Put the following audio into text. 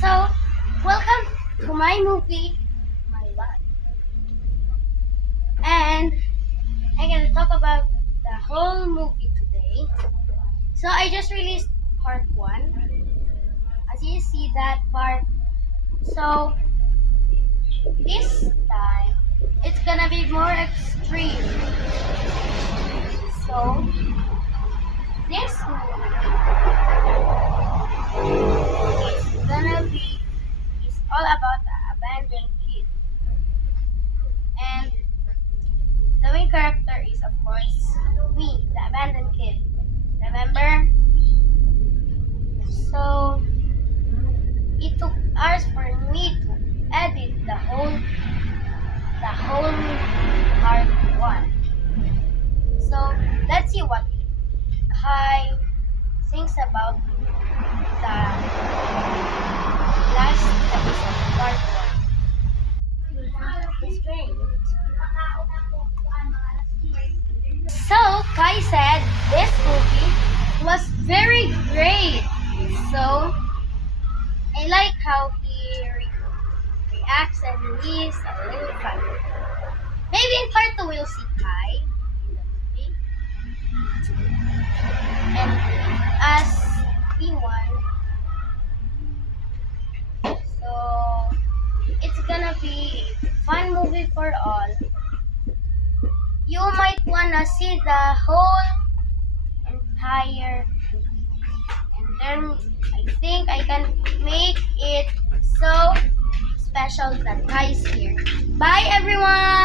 So, welcome to my movie, My Life. And I'm gonna talk about the whole movie today. So, I just released part 1. As you see that part. So, this time, it's gonna be more extreme. So, this movie is gonna be all about the abandoned kid. And the main character is, of course, me, the abandoned kid. Remember? So, it took hours for me to edit the whole part 1. So, let's see what Kai thinks about the last episode, part 1. It's great. So, Kai said this movie was very great. So, I like how he reacts and he's a little funny. Maybe in part 2 we'll see Kai in the movie. And as P1. So, it's gonna be a fun movie for all. You might wanna see the whole entire movie. And then I think I can make it so special that Kai is here. Bye everyone!